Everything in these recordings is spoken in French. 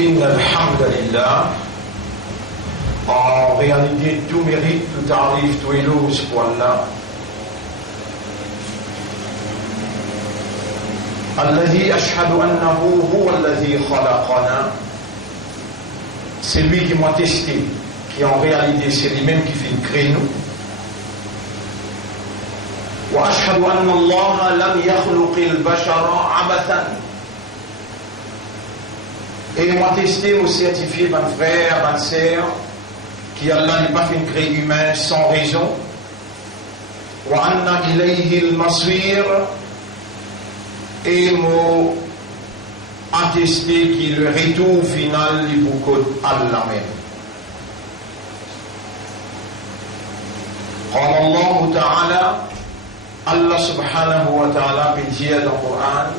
إن الحمد لله en réalité tout mérite, tout arrive, tout éloge pour Allah الذي أشهد أنه هو الذي خلقنا, c'est lui qui m'a testé, qui en réalité c'est lui-même qui fait créer nous. وأشهد أن الله لم يخلق البشر عبثا, et m'a testé ou certifié mon frère, ma sœur, qui Allah n'est pas fait créer humain sans raison. وأن إليه المصير, et m'a attesté qu'il le retour final du beaucoup Allah même. قال الله تعالى, Allah subhanahu wa ta'ala peut dire dans le Coran,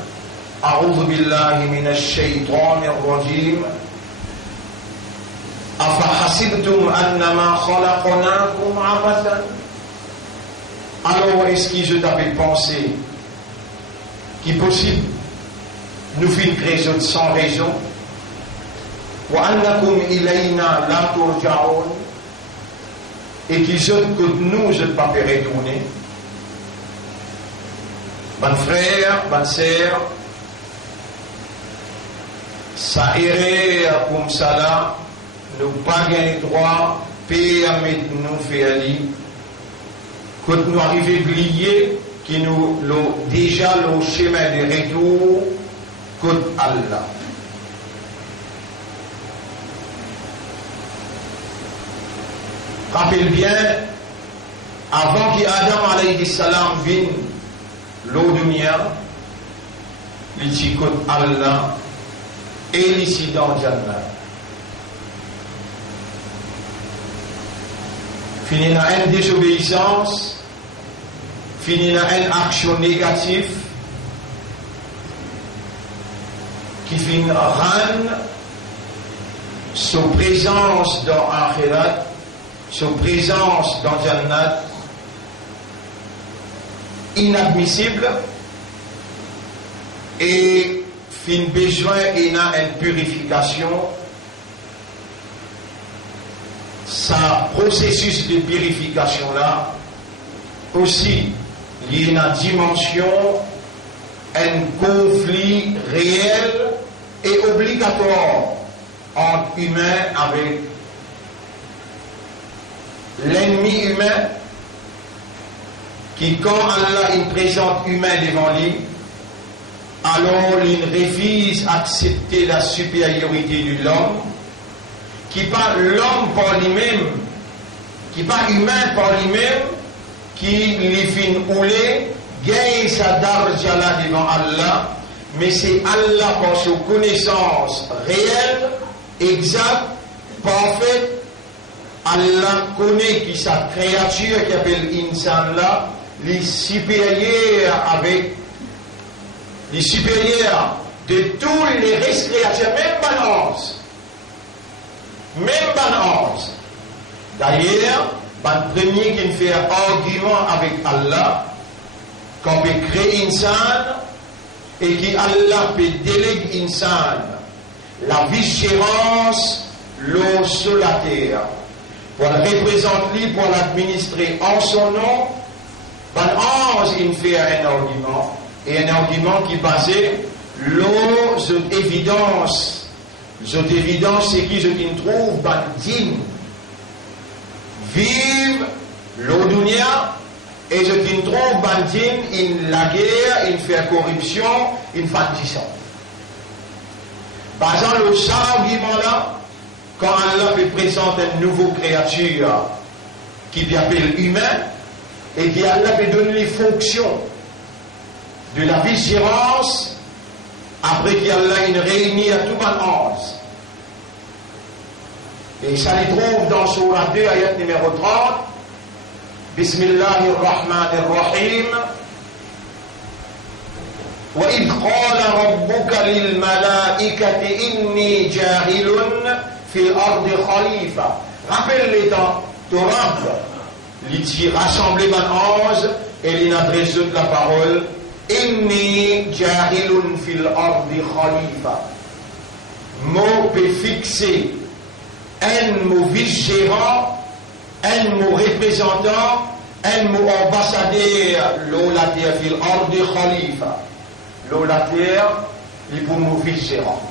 أعوذ بالله من الشيطان الرجيم أفحسبتم أنما خلقناكم عبثا. Alors est-ce que je t'avais pensé qu'il est possible nous faire créer sans raison, وأنكم إلينا لا ترجعون, et que nous je ne pas retourner. Mon frère, ma sœur, ça irait comme ça là, nous pas gagner droit, permettre nous faire aller, quand nous arrivons à oublier que nous déjà le chemin de retour, côté Allah. Rappelle bien, avant qu'Adam alayhi salam vienne l'eau dunya, il dit côté Allah, et ici dans Jannah. Fini dans une désobéissance, fini dans une action négative, qui finit rendre sa présence dans Akhirat, sa présence dans Jannat, inadmissible, et fin besoin et n'a une purification. Ça processus de purification là aussi il y a une dimension, un conflit réel et obligatoire entre humain avec l'ennemi humain, qui quand Allah il présente humain devant lui, alors il refuse d'accepter la supériorité de l'homme, qui pas l'homme par lui-même, qui pas humain par lui-même, qui lui fait rouler, gagne sa darjala devant Allah, mais c'est Allah par sa connaissance réelle, exacte, parfaite. Allah connaît qui sa créature qui appelle insan là, les supérieurs avec les supérieurs de tous les restes créatures, même balance. D'ailleurs, le premier qui fait un argument avec Allah, qu'on peut créer insan et qui Allah peut déléguer insan la vigilance l'eau sur la terre, pour le représenter, pour l'administrer en son nom. Ben ange il fait un argument, et un argument qui est basé l'eau sur évidence. Cette évidence c'est qui je trouve ben digne vive l'eau dunya, et je trouve ben digne in la guerre, in fait corruption, in fantissant. Basant le argument là, quand Allah présente une nouvelle créature qui s'appelle humain, et qui Allah peut donner les fonctions de la vigilance, après qu'Allah il réunit à tout le monde. Et ça les trouve dans Surah 2, ayat numéro 30. Bismillahirrahmanirrahim. وإذ قال ربك للملائكة إني جاعل في الأرض خليفة. Rappelle les temps, Torah, il rassemble les anges et il adresse la parole. Inni ja'ilun fil ardi khalifa. mot peut fixer un mot vice-gérant, un mot représentant, un mot ambassadeur, l'eau la terre fil hors de khalifa. L'eau la terre, il pour mot vice-gérant.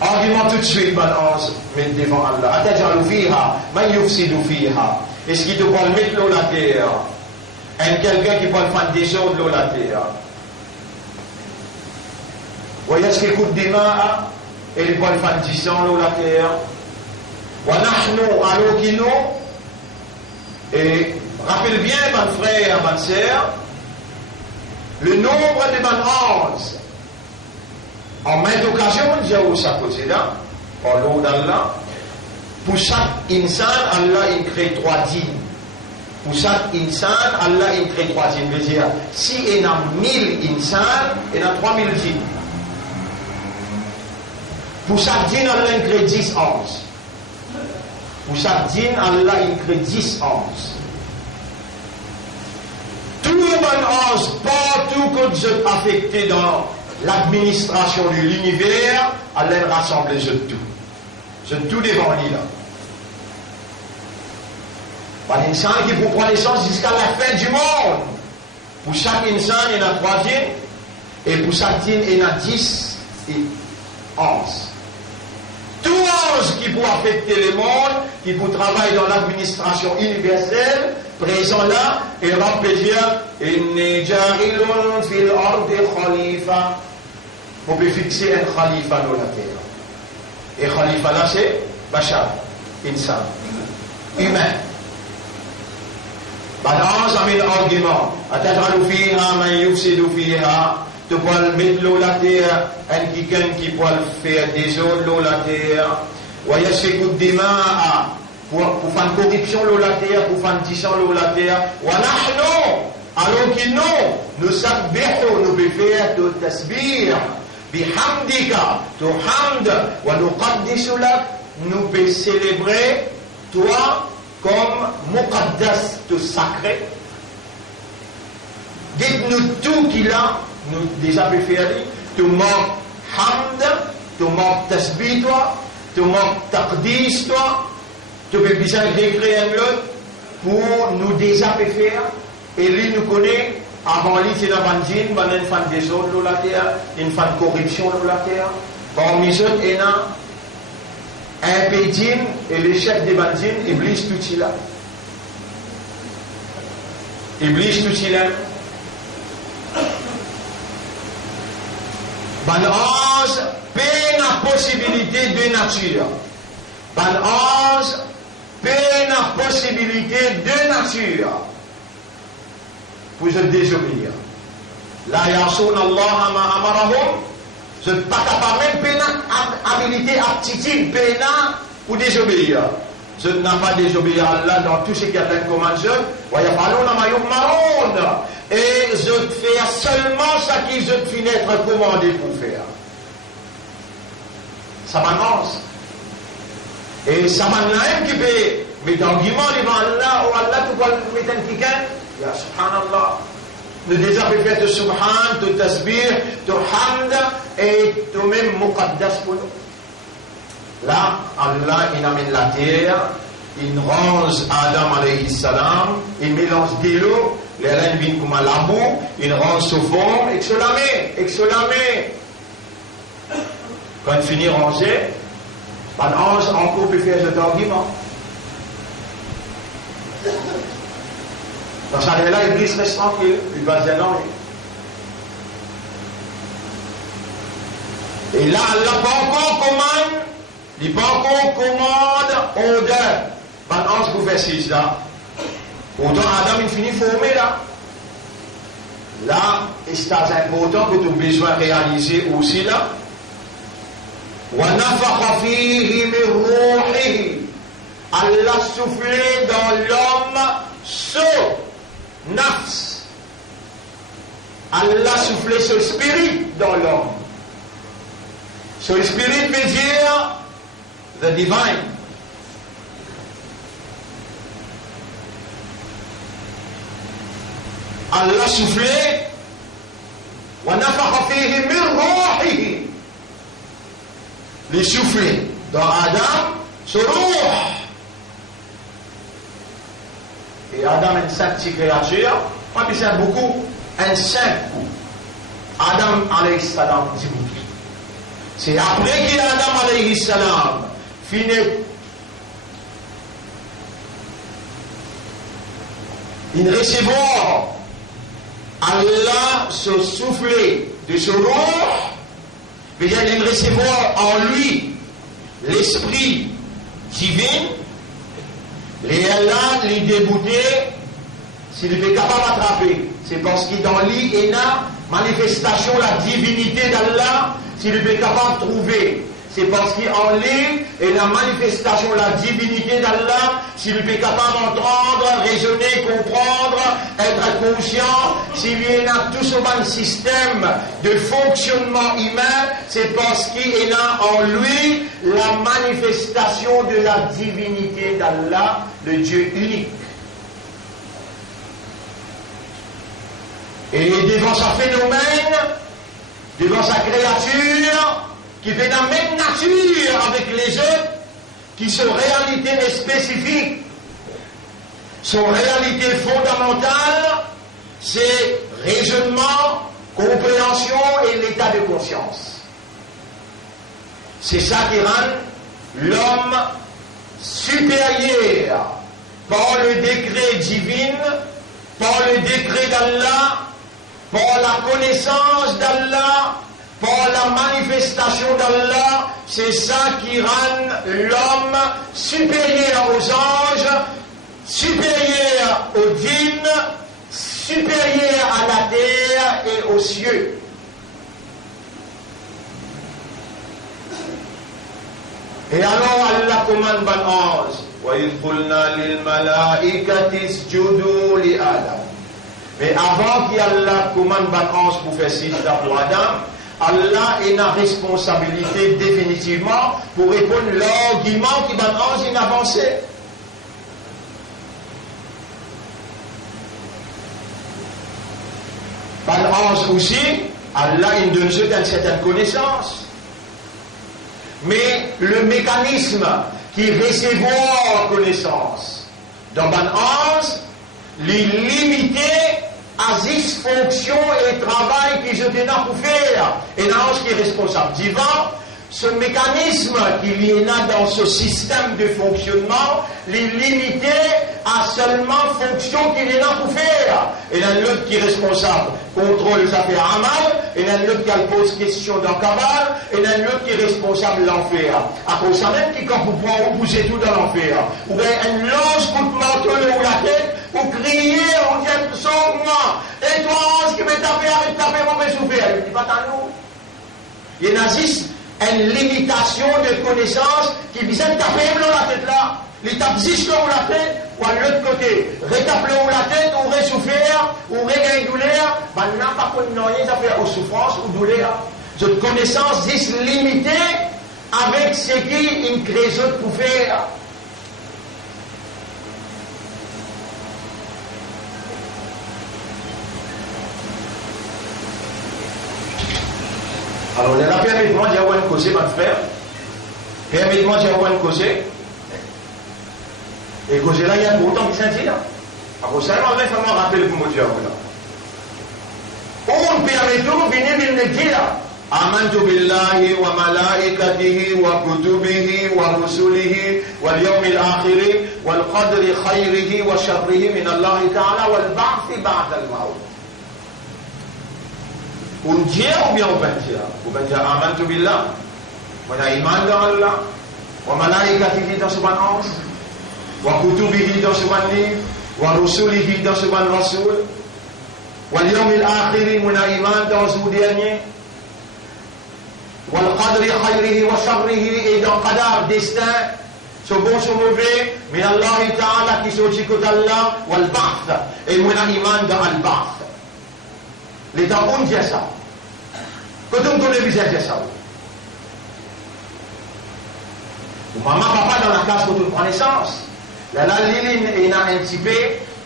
Argument tout de suite, mettre devant Allah. Atajalu fiha, man yufsidu fiha. Est-ce qu'il te parle mettre l'eau la terre? Quelqu'un qui parle faire des choses de l'eau la terre. Voyez ce qu'il coûte des mains, et il parle faire des choses de l'eau la terre. Wa nahnu alors qui nous, et rappelle bien, mon frère, ma sœur, le nombre de mon anges. En maintes occasions, j'ai aussi à côté là, par l'eau d'Allah, pour chaque insan, Allah il crée 3 dîmes. Pour chaque insan, Allah il crée 3 dîmes. Je veux dire, si il y a 1000 insan, il y a 3000 dîmes. Pour chaque dîme, Allah il crée 10 anges. Pour chaque dîme, Allah il crée 10 anges. Tout le monde ange, partout que Dieu a affecté dans l'administration de l'univers, Allah rassemble les tout. C'est tout devant lui là. Pas l'insan qui pour prendre naissance jusqu'à la fin du monde. Pour chaque insan, il y en a 3 dîmes. Et pour chaque dîme, il y en a 10 et 11. Tout ange qui peut affecter le monde, qui peut travailler dans l'administration universelle, présent là, et rappelle dire, inni ja'ilun fil ardi khalifa. On peut fixer un khalifa dans la terre. Et khalifa là, c'est Bachar, insan, humain. Maintenant, ça met l'argument. Atajalu fiha man yufsidu fiha. Tu peux mettre l'eau la terre, un quelqu'un qui peut faire des eaux l'eau la terre. Wa yasfiku dima'a. Pour faire une corruption l'eau la terre, pour faire une discussion l'eau la terre. Wa nahnu. Alors que nous sabbihu, nous pouvons faire de tasbih. Bihamdika, tu hamd, wa nuqaddisu lak, nous pouvons célébrer toi comme muqaddas, tu sacré. Dites-nous tout qu'il a, nous déjà pouvons faire, tu manques hamd, tu manques tasbih toi, tu manques taqdis toi, tu peux bien décrire un autre pour nous déjà pouvons faire, et lui nous connaît. Avant lui, c'est la bandine, il y a une fan des autres, la terre, une fan corruption, la terre. Parmi eux, il y a un pédine et le chef des bandines, Iblis tout là. Iblis tout là. Ban ange, peine à possibilité de nature. Ban ange, peine à possibilité de nature. Pour se désobéir. La yasoun Allah ma amarahum. Je ne suis pas capable même pénal, habilité, aptitude, pénal pour désobéir. Je n'ai pas désobéir à Allah dans tout ce qu'il y a dans le commandement. Et je fais seulement ce qui je finis être commandé pour faire. Ça m'annonce. Et ça m'annonce qui peut mettre argument devant Allah ou Allah tout va mettre un quelqu'un. Ya subhanallah. Nous déjà fait faire de subhan, de tasbih, de hamd et de même muqaddas pour nous. Là, Allah, il amène la terre, il range Adam alayhi salam, il mélange de l'eau, les reines viennent comme à la boue, il range sous forme, et se la met. Quand il finit rangé, un ange encore peut faire cet argument. Dans ça là, Iblis reste tranquille, il va dire non. Et là, Allah n'a pas encore commande, il n'a pas encore commande odeur. Ben, ange vous fait 6 là. Autant Adam, il finit formé là. Là, c'est important que tu as besoin de réaliser aussi là. وَنَفَخَ فِيهِ مِنْ رُوحِهِ. Allah soufflé dans l'homme saut. Nafs. Allah soufflé ce spirit dans l'homme. Ce spirit veut dire the divine. Allah soufflé وَنَفَخَ فِيهِ مِنْ رُوحِهِ. Les souffler dans Adam, ce ruh. Et Adam est une sainte créature, pas que c'est beaucoup, un saint coup. Adam alayhi salam dit oui. C'est après qu'il Adam alayhi salam finit il recevoir Allah se souffler de ce ruh, il recevoir en lui l'esprit divin, les Allah, les déboutés, s'il est capable d'attraper, c'est parce qu'il dans lui et la manifestation, la divinité d'Allah, s'il est capable de trouver, c'est parce qu'en lui et la manifestation, la divinité d'Allah, s'il est capable d'entendre, raisonner, comprendre, être conscient, s'il y a tout ce système de fonctionnement humain, c'est parce qu'il a en lui la manifestation de la divinité d'Allah, le Dieu unique. Et devant sa phénomène, devant sa créature, qui fait la même nature avec les autres, qui sont réalités spécifiques, son réalité fondamentale, c'est raisonnement, compréhension et l'état de conscience. C'est ça qui rend l'homme supérieur par le décret divin, par le décret d'Allah, par la connaissance d'Allah, par la manifestation d'Allah. C'est ça qui rend l'homme supérieur aux anges, supérieur aux djinns, supérieur à la terre et aux cieux. Et alors Allah commande ban ange, وَإِذْ قُلْنَا لِلْمَلَائِكَةِ اسْجُدُوا لِآدَمَ. Mais avant qu'Allah commande ban ange pour faire sijda pour Adam, Allah a une responsabilité définitivement pour répondre à l'argument qui ban ange a avancé. Ban ange aussi, Allah il donne une certaine connaissance. Mais le mécanisme qui recevoir connaissance dans ban ange, les limité à 10 fonctions et travail qui je tenais pour faire. Et l'ange qui est responsable divin, ce mécanisme qu'il y a dans ce système de fonctionnement, les limité à seulement fonction qu'il y a pour faire. Et l'autre qui est responsable contrôle les affaires amal, et l'autre qui pose question dans cabal, et l'autre qui est responsable de l'enfer. À cause ça même qui quand vous pouvez tout dans l'enfer. Ou bien un lance coup de manteau ou la tête, ou crier, ou dire sauve-moi. Et toi, ange qui m'est tapé, arrête de taper, mon souffrir. Il dit pas à nous. Il y en a 6. Une limitation de connaissance qui vise à taper dans la tête là. Il tape 10 dans la tête, ou à l'autre côté, rétape dans la tête, ou ressouffrir, ou regagner douleur, ben n'a pas qu'on n'a rien à faire aux souffrances ou douleur. Cette connaissance est limitée avec ce qui une création pour faire. Alors, il y a la permis-moi de dire une cause, mon frère. Permis-moi de dire une cause. Et cause là, il y a autant qui s'intime. Alors, ça, on va faire un rappel pour mon Dieu. On permet tout, venez me dire. آمنت بالله وملائكته وكتبه ورسله واليوم الآخر والقدر خيره وشره من الله تعالى والبعث بعد الموت. On dit ou bien on peut dire? On peut dire Amantu billah, on a iman dans Allah, wa malaikatihi dans ce ange, wa kutubihi dans ce livre, wa rusulihi dans ce rasoul, wa yawmil akhir, on a iman dans ce dernier, wa al-qadri khayrihi wa sharrihi, et dans qadar, destin, ce bon, ce mauvais, min Allah ta'ala qui sortit côté Allah, wa al-ba'th, et on a iman dans al-ba'th. Les temps on dit ça. Quand on connaît le visage de ça. Ou maman, papa dans la classe quand on prend naissance. Là, Liline, il a un petit peu,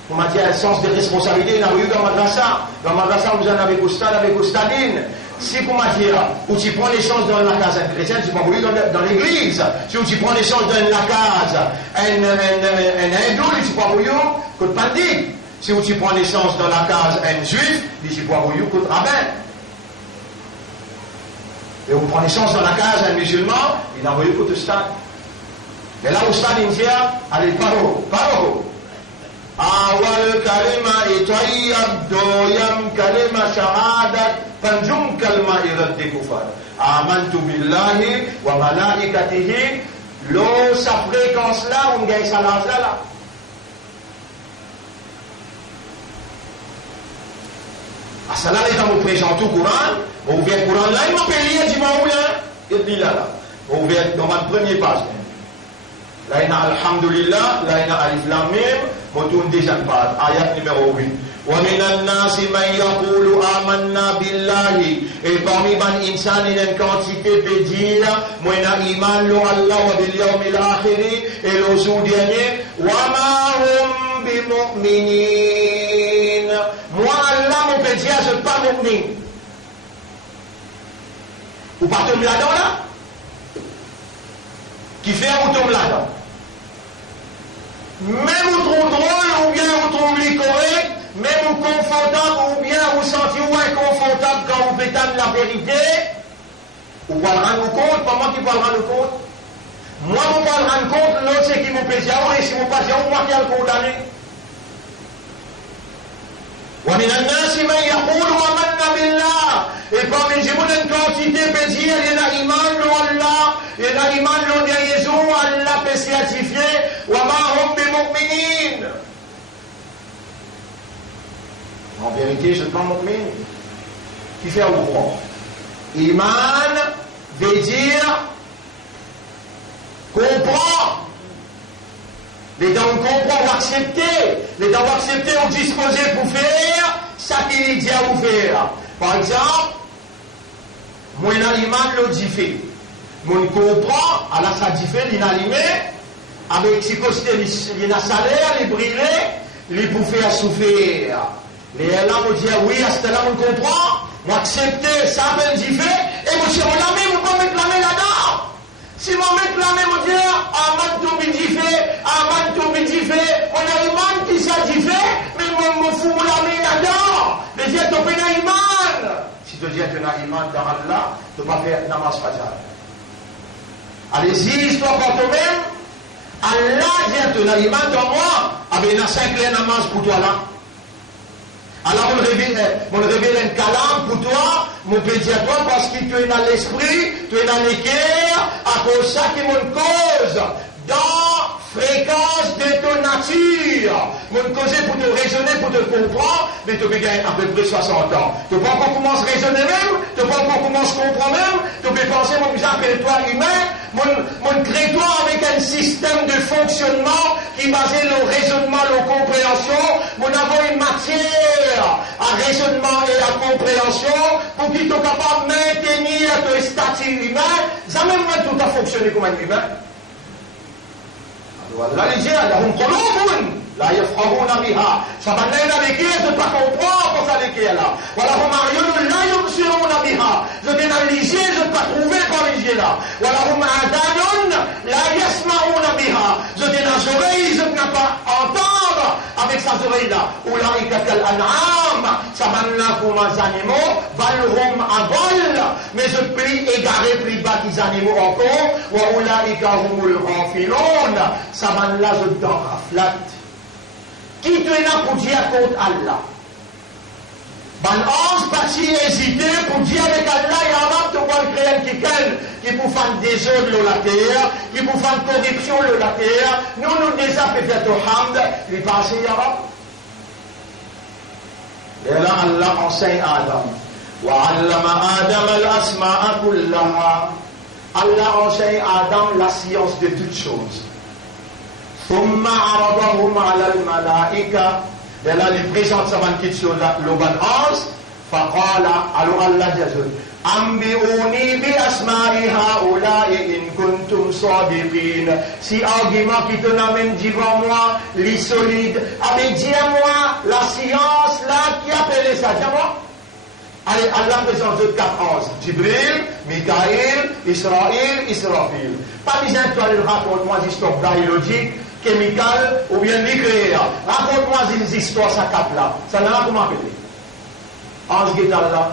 Pour matière, le sens des responsabilités, dans le madrasa. Dans le madrasa, vous en avez Oustad, avec Oustadine. Si pour matière, où tu prends les chances dans la case chrétienne, tu vas vouloir dans l'église. Si tu prends les chances dans la case un hindou, tu vas vouloir que pandit. Si tu prends les chances dans la case un juif, tu vas vouloir que rabbin. Et vous prenez chance dans la case un musulman, il a envoyé pour tout stade. Mais là, au stade indien, allez, paro. Awal kalima itayyab doyam kalima shahadat fanjum kalma iraddi kufar. Amantu billahi wa malaikatihi. L'eau, sa fréquence là, on gagne sa lâche là. Ah, ça là, les gens vous présentent au Coran. On ouvre le Coran là, il m'a payé, il dit, il dit là. On ouvre dans ma première page. Là, il y a Alhamdulillah, là, il y a Alif Lam Mim, on tourne déjà une page, ayat numéro 8. وَمِنَ النَّاسِ مَنْ يَقُولُ آمَنَّا بِاللَّهِ. Et parmi les insan, il y a une quantité de dire, moi, il y a iman, lo Allah, wa bil yawmil akhiri, et le jour dernier, وَمَا هُمْ بِمُؤْمِنِينَ. Moi, Allah, mon peut dire, je ne suis pas mu'min. Vous pas tomber là-dedans, là? Qui fait vous tomber là-dedans? Même vous trouvez drôle, ou bien vous trouvez correct, même vous confortable, ou bien vous sentez inconfortable quand vous faites la vérité, vous pouvez rendre compte, pas moi qui peux rendre compte. Moi, vous pouvez rendre compte, l'autre c'est qui vous pèse, et si vous passez, moi qui le condamné. ومن الناس من يقول آمنا بالله. Et parmi les gens, une quantité peut dire, il y a iman lo Allah, il y a iman lo Jésus, Allah peut certifier, وما هم بمؤمنين. En vérité, je ne suis pas mu'min. Qui fait au croire? Iman veut dire comprendre. Les dents comprendre, accepter. Les dents accepter ou disposer pour faire ça qu'il dit à vous faire. Par exemple, moi, l'animal le dit fait. Moi, je comprends, alors ça dit fait, l'inanimé, avec psychosté, il a salaire, il brûlé, il pour faire souffrir. Les là, on dit oui, à ce là, on comprend, moi, accepter, ça veut dire fait, et moi, si on la met, on peut mettre la main là-dedans. Si on met la main, on dit, Aman Tobi dit fait, Aman Tobi dit fait, on a iman qui ça dit fait, mais on me fout la main là-dedans. Les gens t'ont fait un iman. Si tu dis que tu as iman dans Allah, tu ne peux pas faire namaz fajr. Allez-y, histoire pour toi-même. Allah dit que tu as iman dans moi, avec une 5 namaz pour toi là. Alors on révèle un calam pour toi, mon pédiatre, parce que tu es dans l'esprit, tu es dans les cœurs, à cause de ça qui me cause dans fréquence de ton nature. Mon cause pour te raisonner, pour te comprendre, mais tu peux gagner à peu près 60 ans. Tu peux encore commencer à raisonner même, tu peux encore commencer à comprendre même, tu peux penser, mon bizarre, que toi humain, mon crée-toi avec un système de fonctionnement qui basé le raisonnement, la compréhension, mon avoir une matière à raisonnement et à compréhension pour qu'il soit capable de maintenir ton statut humain, ça même tout a fonctionné comme un humain. Allah les dit, la yafqahuna biha. Ça va n'être avec eux, je ne pas comprendre ça avec eux là. Voilà, hum la yubsiruna biha. Je t'ai analysé, je ne pas trouvé par les yeux là. Voilà, hum adanun la yasma'una biha. Je t'ai dans les oreilles, je ne peux pas entendre avec ces oreilles là. Ulaika kal an'am. Ça va n'être comme les animaux. Balhum abol. Mais je prie égaré plus bas que les animaux encore. Wa ulaika humul ghafilun. Ça va n'être je t'en raflate. Qui te là pour dire contre Allah? Ben, ange parti hésiter pour dire avec Allah, il y a un homme qui créer quelqu'un qui pour faire des eaux de la terre, qui pour faire corruption de la terre. Nous déjà peut-être au hamd, lui passer, il y a un. Et là, Allah enseigne à Adam. وَعَلَّمَ آدَمَ الْأَسْمَاءَ كُلَّهَا. Allah enseigne à Adam la science de toutes choses. ثم عرضهم على الملائكة. Et là, il présente sa question là, le bon ange. فقال, alors Allah dit, أنبئوني بأسماء هؤلاء إن كنتم sadiqin. Si argument qui te n'amène devant moi, les solides, dis-moi la science là qui appelait ça, dis-moi. Allez, Allah présente de 4 anges. Jibril, Mikaïl, Israël, Israfil. Pas besoin de toi, raconte-moi des histoires biologiques, chimiques ou bien nucléaires. Raconte-moi des histoires, ça cap là. Ça n'a pas comment appeler. Ange Guétal là.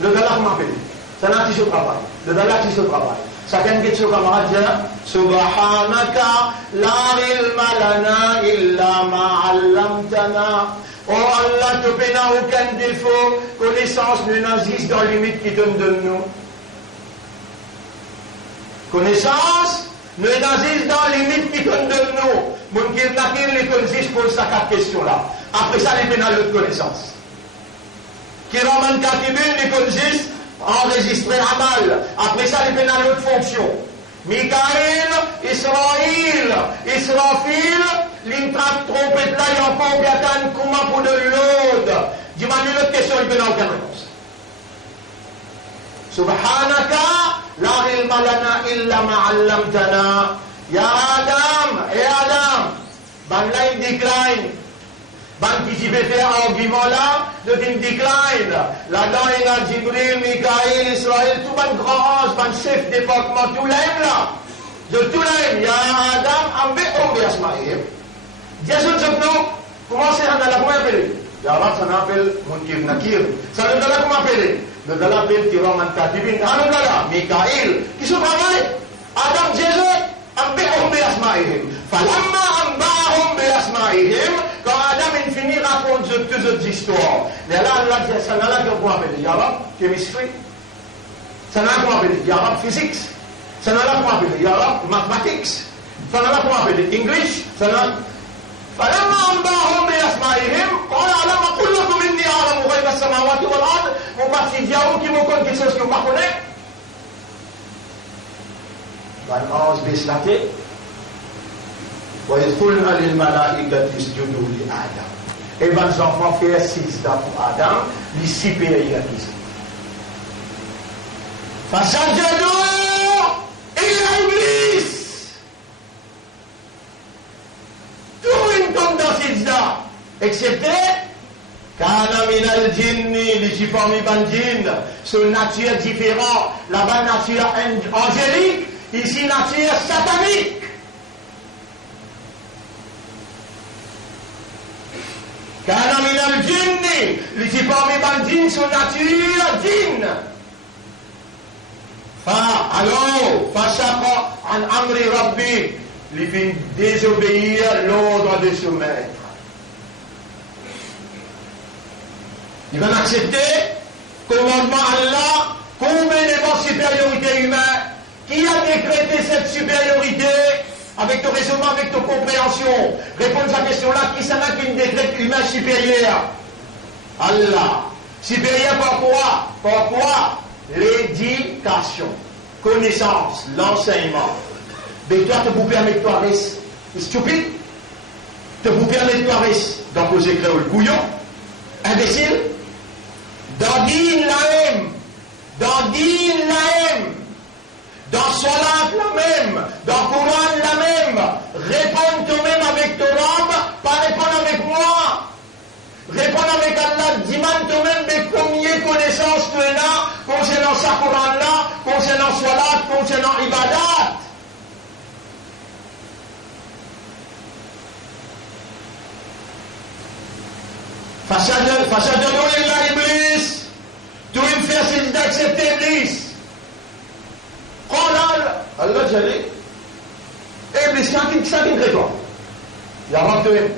Le gars là comment appeler. Ça n'a pas de travail. Le gars là qui se travaille. Chacun qui est sur camarade dit Subhanaka la ilma lana illa ma 'allamtana. Oh Allah, tu n'as aucun défaut, connaissance ne n'agisse dans les limites qui donnent de nous. Connaissance ne n'agisse dans les limites qui donnent de nous. Mon kirnakir les connaissance pour sa 4 questions là. Après ça, les pénales de connaissance. Kiraman katibin les connaissance enregistrer amal. Après ça, les pénales de fonction. Mikaël, Israël, Israfil, l'intrape trompette là, il y a encore bien comment pour de l'aude. Dis-moi une autre question, il n'y a aucune réponse. Subhanaka, la ilma lana illa ma 'allamtana. Ya Adam, Adam, ban là il décline. Ban qui veut faire un argument là, de il décline. Là-dedans, il y a Jibril, Mikaël, Israël, tout ban grand ange, ban chef département, tout l'aime là. De tout l'aime, ya Adam, ambe ombe asmaïm. Jésus dit non, comment c'est un Allah, comment appeler? Ya Rab, ça n'appelle Munkir Nakir. Ça le gala comment appeler? Le gala appelle Kiraman Katibin. Ah le gala, Mikaël, qui se travaille? Adam, Jésus, ambe ombe asmaïm. Falamma ambahum bi asmaïhim, quand Adam est fini raconte toutes les histoires. Mais là, Allah dit, ça n'a pas comment appeler? Ya Rab, chemistry. Ça n'a pas comment appeler? Ya Rab, physics. Ça n'a pas comment appeler? Ya Rab, mathematics. Ça n'a pas comment appeler? English. Ça n'a فلما أنبأهم بأسمائهم قال ألم أقل لكم إني أعلم غيب السماوات والأرض مبارك جاءوا qui m'ont quelque chose que vous ne connaissez pas. L'ange baisse la tête. وإذ قلنا للملائكة اسجدوا لآدم. Et les enfants firent sijda pour Adam, les supérieurs qui sont. فسجدوا إلا إبليس. Dans Sijda, excepté Kana minal jinni, les jifami bandjin, son nature différente, là-bas nature angélique, ici nature satanique. Kana minal jinni, les jifami bandjin, son nature djinn. Alors, fashaqa an amri rabbi, les fins désobéir l'ordre de ce maître. Ils vont accepter commandement Allah, convenablement supériorité humaine. Qui a décrété cette supériorité avec ton raisonnement, avec ton compréhension? Répondre à cette question-là, qui s'en a qu'une décrète humain supérieur? Allah. Supérieur par quoi? Par quoi? L'éducation, connaissance, l'enseignement. Mais toi, te vous permettre de rester stupide, te vous permettre de rester dans vos écrits le bouillon, imbécile, dans din la même, dans Salat la même, dans Coran la même, réponds toi-même avec ton âme, pas répondre avec moi. Répondre avec Allah, dis-moi toi-même de combien connaissances tu es là, concernant sa Coran là, concernant Salat, concernant Ibadat. فسجدوا إلا إبليس. Tout une fait c'est d'accepter Iblis. قال الله جلي إبليس ساكن كتوا يا رب توين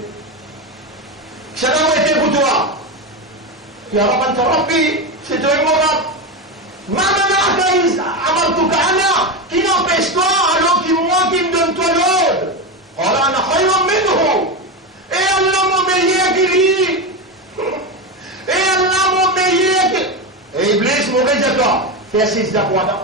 شنو été pour toi يا رب أنت ربي c'est toi mon رب ما منعك إذ أمرتك أنا qui n'empêche toi alors que moi qui me donne toi l'ordre قال أنا خير منه et Allah m'a meilleur que lui. Et Allah mon meilleur que... Et Iblis mauvais de toi. Fais assise d'Aquada.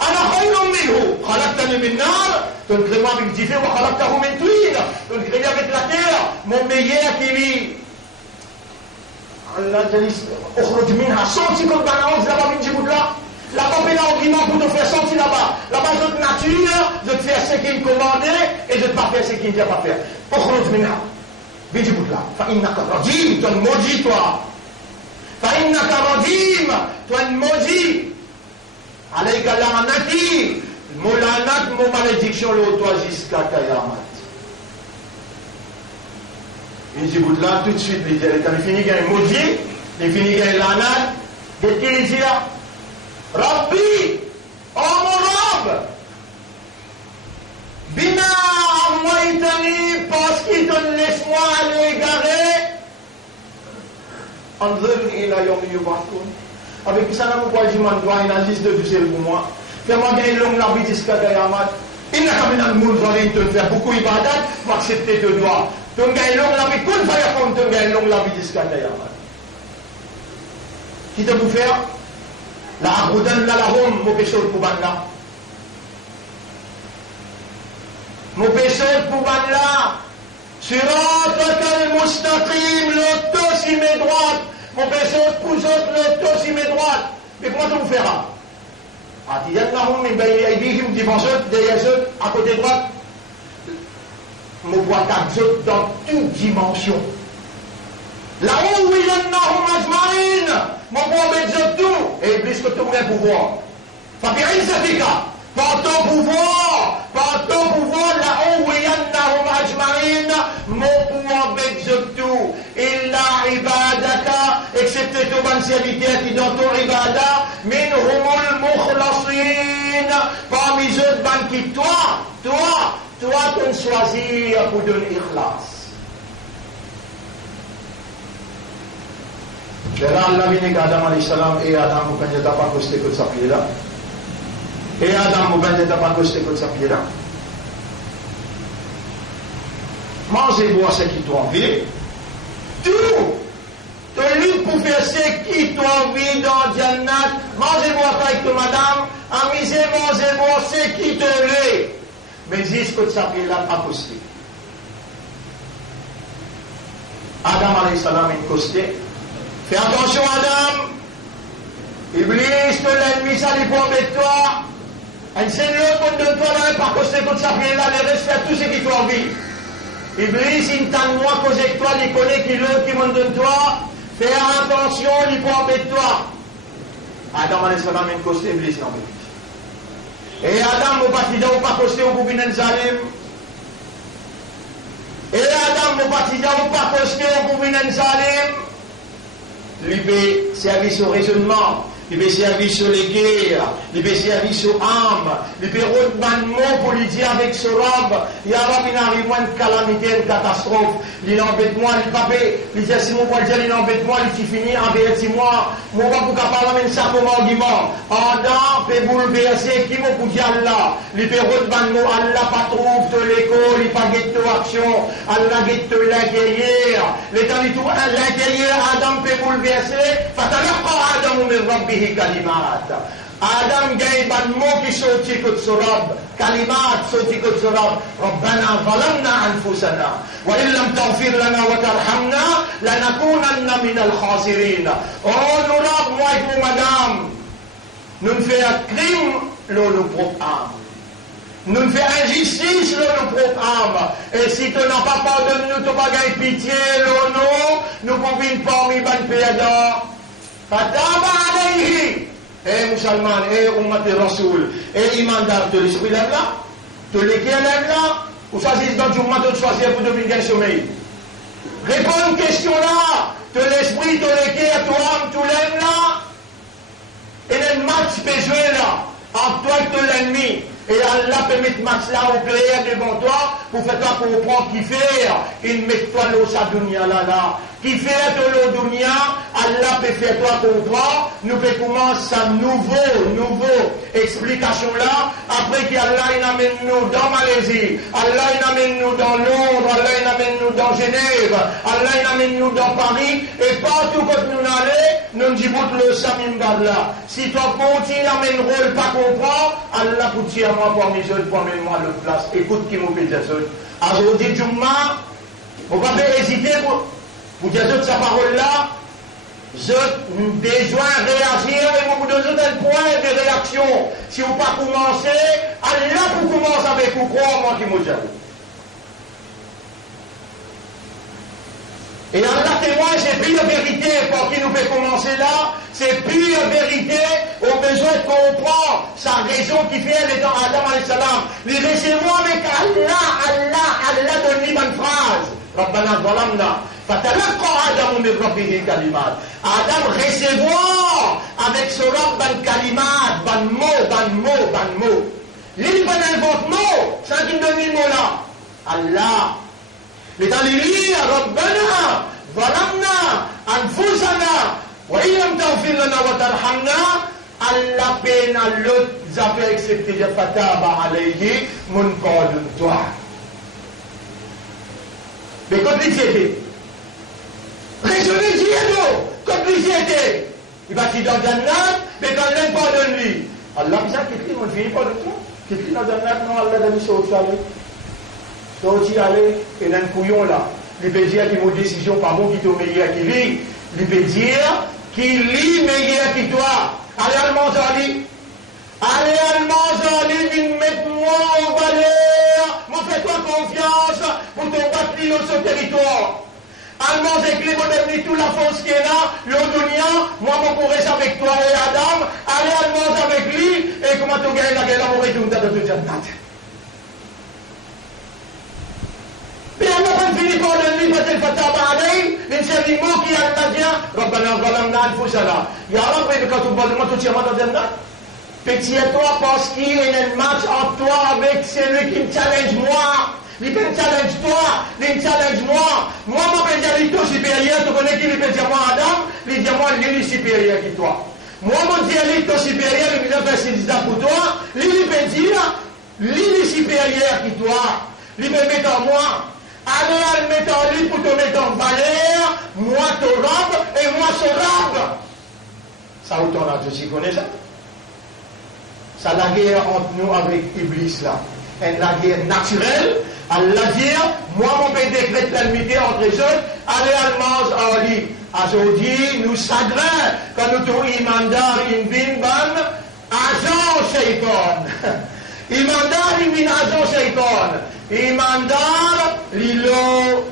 أنا خير منه خلقتني من نار. Tu le crées avec du feu وخلقته من طين. Tu le crées avec la terre. Mon meilleur que lui. Allah dit اخرج منها. Sorti comme dans la honte là-bas, là-bas, fais l'argument pour te faire sortir là-bas. Là-bas, je voiture, je te fais ce qu'il me commandait et je ne pas faire ce qu'il ne doit pas faire. Pourquoi maintenant? Viens du bout là. Fa'inna karadim, toi une maudit, toi. Fa'inna karadim, toi une maudit. Alayka la'anati, mon lanat, mon malédiction, l'auto jusqu'à Kayamat. Il dit, bout là, tout de suite, il finit qu'il y a un maudit, il finit qu'il y a un lanat, qu'est-ce qu'il dit là? Rabbi, oh mon Rab, Bina Amwaitani, parce qu'il te laisse-moi aller égarer, Anzurni ila yawmi yub'athun. Avec ça, nous pouvons dire, il y a une liste de douceur pour moi. Fais-moi gagner l'homme la vie jusqu'à Kayamat. Il n'a qu'à venir nous te faire beaucoup d'ibadat pour accepter tes droits. Tu gagnes l'homme la vie, qu'on va y avoir, tu gagnes l'homme la vie jusqu'à Kayamat. Qui te vous faire? La aboudan la lahum, mon péché pour Banla. Mon péché pour Banla. Surat al mustaqim, l'auto si mes droites. Mon péché pour autres, l'auto si mes droites. Mais comment tu vous feras? Atiyannahum min bayni aydihim, devant eux, derrière eux, à côté droite. Mon voix quatre dans toute dimension. Là-haut, oui, yannahum ajma'in. Mon voix met tout. Et plus que tout vrai pouvoir. Fabi'in Zafika. Par ton pouvoir, là-haut, oui, yannahum ajma'in. Mon pouvoir met tout. Illa ibadaka, excepté ton ban serviteur qui dans ton ibada, minhumul mukhlasin. Parmi eux, ban qui toi, tu choisis pour donner ikhlas. Allah vini Adam alayhi salam et Adam vous n'êtes pas costé que ça pied là. Et Adam vous n'êtes pas costé que ça pied là. Mangez boire ce qui t'ont envie. Tout. Tu luttes pour faire ce qui t'ont envie dans Jannat. Mangez boire avec toi madame. Amusez, mangez boire ce qui te l'est. Mais dis que ça pied là pas costé. Adam alayhi salam est costé. Fais attention, Adam. Iblis, que l'ennemi, ça lui prend avec toi. Enseigne-le contre de toi, là, par cause de sa prière, là, les respecte tout ce qui t'a envie. Iblis, il t'en moi, cause de toi, il connaît qui l'autre qui monte de toi. Fais attention, il prend avec toi. Adam, alayhi salam, il costé, Iblis, non, et Adam, au bâtiment, au pas costé, au boubin Zalim. Et Adam, au bâtiment, au pas costé, au boubin Zalim. Libé service au raisonnement, libé service sur les guerres, libé service aux âmes, libé rodemanement pour lui dire avec ce robe, il y a une arrive une calamité, une catastrophe, il embête moi, il papé, il dit si mon poil il embête moi, il finit en vérité moi, mon pas pour parler même ça comme argument, Adam peut bouleverser qui m'a pour dire Allah, il peut rodemanement, Allah pas trouve de l'école, il pas guette de action, Allah guette de l'intérieur, l'état du tout, l'intérieur, Adam peut bouleverser. فتلقى آدم من ربه كلمات. آدم جايب الموت صوتي كتسراب كلمات صوتي كتسراب ربنا ظلمنا أنفسنا وإن لم تغفر لنا وترحمنا لنكونن من الخاسرين. Oh nous rab moi et madame, nous faisons un crime le propre âme. Nous faisons injustice le propre âme. Et si tu n'as pas pardonné nous, tu n'as pas gagné pitié nous pouvons parmi ban pédants. Fataba alayhi. Eh musulman, eh ummat rasoul, eh imandar de l'esprit là, de l'équerre là, ou ça c'est dans du matin de choisir pour devenir sommeil. Réponds une question là, de l'esprit, de l'équerre, toi âme, tout l'aime là, et le match peut jouer là, entre toi et de l'ennemi. Et Allah peut mettre match là au clair devant toi pour faire toi comprendre qui fait. Il met toi l'eau sa dunya là. Qui fait de l'eau dunya, Allah peut faire toi comprendre. Nous peut commencer sa nouveau explication là. Après qu'Allah il amène nous dans Malaisie, Allah il amène nous dans Londres, Allah il amène nous dans Genève, Allah il amène nous dans Paris. Et partout quand nous allons, nous disons le samim là. Si toi continues à mener rôle pas comprendre, Allah pour dire moi pour mes jeunes, pour mettre moi le place. Écoute qui m'oublie des autres. Aujourd'hui, Jumma, on va pas hésiter pour dire toute sa parole là. Je besoin de réagir et beaucoup de autres points de réaction. Si vous pas commencer, Allah vous croire, moi qui me jaloux. Et Allah témoigne, c'est pure vérité pour qui nous fait commencer là, c'est pure vérité, au besoin de comprendre sa raison qui fait elle étant Adam alayhi salam. Les laissez-moi avec Allah donne une bonne phrase. Rabbana zalamna, fatalaqa Adam min rabbihi kalimat. Adam recevoir avec ce Rabban kalimat, ban mot. L'île ban invente mot, ça qui me donne le mot là. Allah. Les dans les lire, Rabbana, zalamna, anfusana, wa illam taghfir lana wa tarhamna, Allah peine à l'autre, zafé accepté, fataba alayhi, mon pardon toi. Mais complicité. Raisonnez Dieu, complicité. Il va dire dans Jannat, mais quand l'un pardonne lui. Allah, ça qui écrit, mon fils, pardonne toi. Qui écrit dans Jannat, non, Allah a dit ça au salut. Sorti aller et dans le couillon là, il peut dire qu'il y a une décision par bon qui est meilleur qui vit, il peut dire qu'il lit meilleur qui toi. Allez allemand Zali, il met moi au valeur, moi fais-toi confiance pour te battre sur ce territoire. Allemand c'est clé, moi devenir toute la force qui est là, l'Odonia, moi mon courage avec toi et Adam, allez allemand avec lui, et comment tu gagnes la guerre, on retourne dans toute Jannat. Mais Allah va finir par le livre de Fataba Alayhi, les mots qui Allah dit, Rabbana zalamna anfusana. Ya Rabbi, quand tu parles de moi, tu tiens dans Jannat. Petit toi parce qu'il y a un match entre toi avec celui qui me challenge moi. Il peut me challenge toi, il me challenge moi. Moi, je peux dire qu'il est supérieur, tu connais qui il peut dire moi Adam, il dit moi, il est supérieur que toi. Moi, je dis qu'il est supérieur, il me dit c'est pour toi. Il peut dire, il est supérieur que toi. Il peut mettre en moi. Allez, elle met en lui pour te mettre en valeur, moi te robe et moi se robe. Ça autant là, tu connais ça? Ça la guerre entre nous avec Iblis là. Et la guerre naturelle, elle la dire, moi mon père décrète l'amitié entre les autres, allez, elle mange en lui. Aujourd'hui, nous chagrin, quand nous trouvons Imandar, Imbin, Ban, agent shaitan. Imandar, Imbin, agent shaitan. Imandar, Lilo,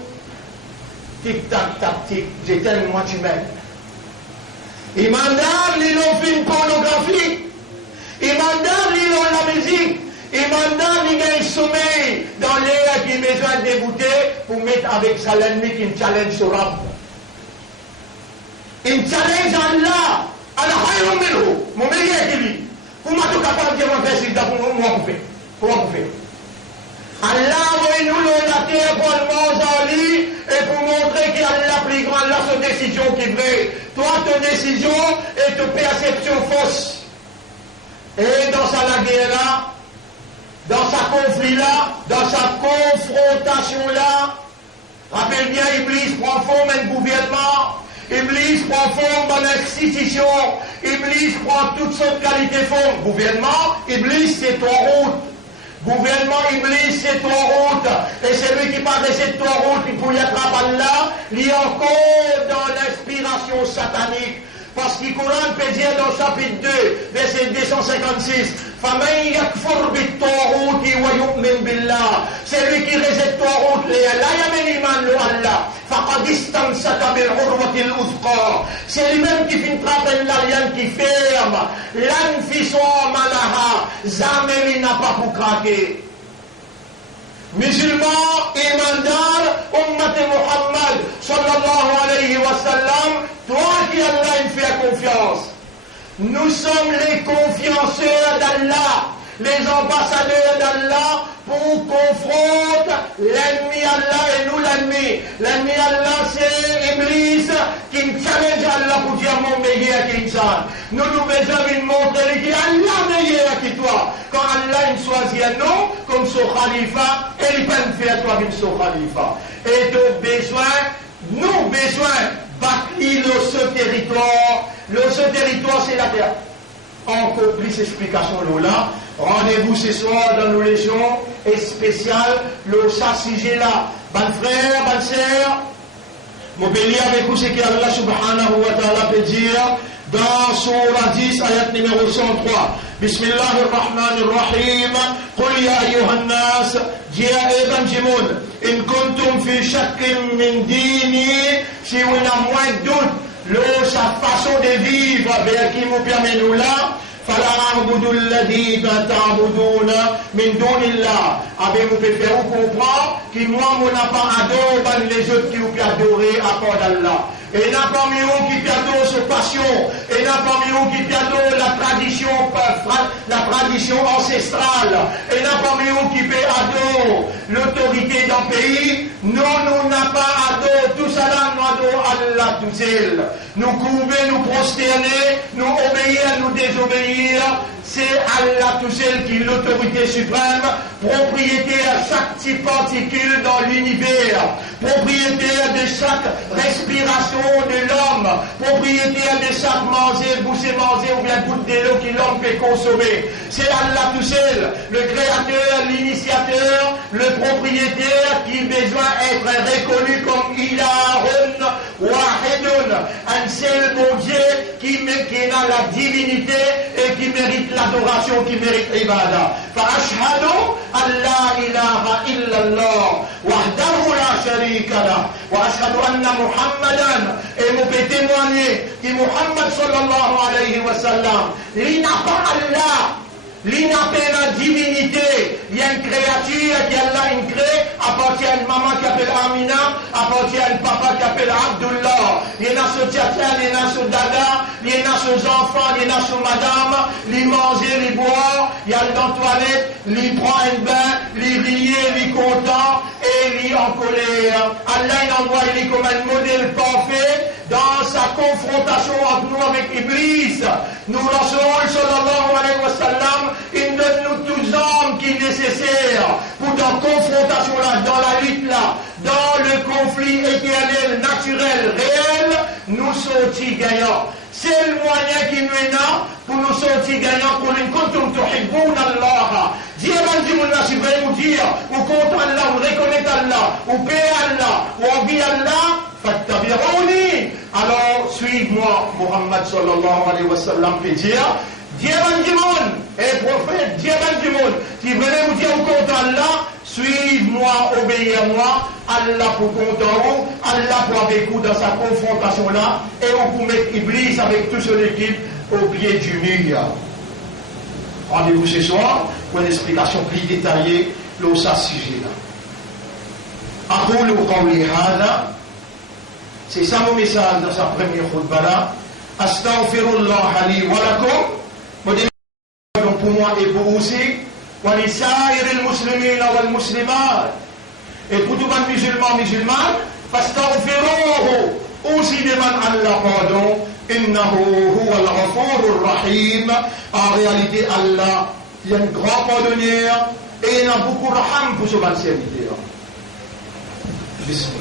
tic-tac, tac-tic, j'éteins moi tu m'aimes. Imandar, Lilo, film pornographique. Imandar, Lilo, la musique. Imandar, il y a un sommeil dans l'air qui a besoin de dégoûter pour mettre avec sa l'ennemi qui me challenge sur rab. Il me challenge Allah. Allah, mon meilleur qui dit. Comment tu es capable de me faire ce que moi vous faites? Comment vous faites? Allah va nous la terre pour le manger et pour montrer qu'il y a la plus grande là, sa décision qui est vraie. Toi, ta décision et ta perception fausse. Et dans sa guerre là, dans sa conflit là, dans sa confrontation là, rappelle bien, Iblis prend forme un gouvernement, Iblis prend forme dans l'institution, Iblis prend toutes sortes de qualités forme. Gouvernement, Iblis c'est ton route. Gouvernement Iblis, c'est ton route. Et celui qui parle de cette route, il peut y attraper Allah, il est encore dans l'inspiration satanique. Parce qu'il Coran peut dire dans chapitre 2, verset 256, فَمَنْ يَكْفُرْ بِالطَّاغُوتِ وَيُؤْمِنْ بِاللَّهِ. Celui qui rejette ton route, la yamen iman le Allah, فَقَدْ اسْتَمْسَكَ بِالْعُرْوَةِ الْوُثْقَى. C'est lui-même qui finit frapper l'alliance qui ferme. L'anfiswa malaha, jamais il n'a pas pour craquer. Musulmans, imandar, ummat Muhammad, sallallahu alayhi wa sallam, toi qui Allah il fait confiance. Nous sommes les confianceurs d'Allah, les ambassadeurs d'Allah pour confronter l'ennemi Allah et nous l'ennemi. L'ennemi Allah c'est Iblis qui challenge Allah pour dire mon meilleur qu'Insan. Nous besoin de montrer qu'il y a Allah meilleur que toi. Quand Allah il choisit un nom comme son khalifa, et il peut le faire toi comme son khalifa. Et donc nous besoin bâtir ce territoire. Ce territoire c'est la terre. Encore plus d'explications là. Rendez-vous ce soir dans nos légions et spéciales, le sujet là. Bonne frère, bonne sœur, mon béni avec vous, c'est qu'Allah subhanahu wa ta'ala peut dire dans Surah 10, ayat numéro 103. Bismillahir Rahmanir Rahim. Qul ya ayyuhan nas, dia Evangelon, in kuntum fi shakkin min dini, si on a moins de doute, sa façon de vivre, vers qui nous permet nous là, فلا أعبد الذين تعبدون من دون الله. Avec vous pouvez faire comprendre que moi, on n'a pas adoré les autres qui vous adoré à part d'Allah. Et n'a pas mis où qui adore sa passion. Et n'a pas mis où qui adore la tradition ancestrale. Et n'a pas mis où qui peut adorer l'autorité d'un pays. Non, nous n'a pas adoré tout cela, nous adorons Allah tout seul. Nous couper, nous prosterner, nous obéir, nous désobéir. C'est Allah tout seul qui est l'autorité suprême, propriétaire de chaque petite particule dans l'univers, propriétaire de chaque respiration de l'homme, propriétaire de chaque manger, boucher manger ou bien goutte de l'eau que l'homme peut consommer. C'est Allah tout seul, le créateur, l'initiateur, le propriétaire qui a besoin d'être reconnu comme Ilahun Wahidun, un seul bon Dieu qui a la divinité et qui mérite l'adoration, qui mérite l'ibada. فأشهد أن لا إله إلا الله وحده لا شريك له وأشهد أن محمدا et nous peut témoigner que Muhammad sallallahu alayhi wa sallam, il n'a pas Allah, il n'a pas la divinité, il y a une créature qui Allah une crée, appartient à une maman qui s'appelle Amina, appartient à un papa qui s'appelle Abdullah, il y en a ce tchatcha, il y en a ce dada, il y en a ce enfants, il y en a ce madame, il mange, il boit, il y a dans la toilette, il prend un bain, il rit, il est content, et il est en colère. Allah il envoie, il est comme un modèle parfait dans sa confrontation entre nous avec Iblis. Nous lancerons, sallallahu alayhi wa sallam, il donne-nous tous les hommes qui est nécessaire pour dans la confrontation là, dans la lutte là, dans le conflit éternel, naturel, réel, nous sortir gagnants. C'est le moyen qui nous est là pour nous sortir gagnants pour une kuntum tuhibbuna Allah. Dieu va dire, si vous voulez nous dire, ou contre Allah, ou reconnaître Allah, ou paix Allah, ou envie Allah, fattabi'uni. Alors, suive-moi, Muhammad sallallahu alayhi wa sallam peut dire, Dieu va dire, et prophète, Dieu va dire, qui venait vous dire au contre Allah, suive-moi, obéissez-moi, Allah pour contre vous, Allah pour avec vous dans sa confrontation là, et on peut mettre Iblis avec toute son équipe au pied du mur. Rendez-vous ce soir pour une explication plus détaillée de ce sujet-là. أقول قولي هذا, c'est ça mon message dans sa première khutbah là. Astaghfirullah li wa lakum, pour moi et pour vous aussi, wa li sa'iril muslimina wal muslimat, et pour tous les musulmans musulmanes, fastaghfiruhu, aussi demande Allah pardon, innahu huwa al-ghafurur rahim. En réalité Allah, il y a un grand pardonneur et il y a beaucoup de raham pour ce bon serviteur. Bismillah.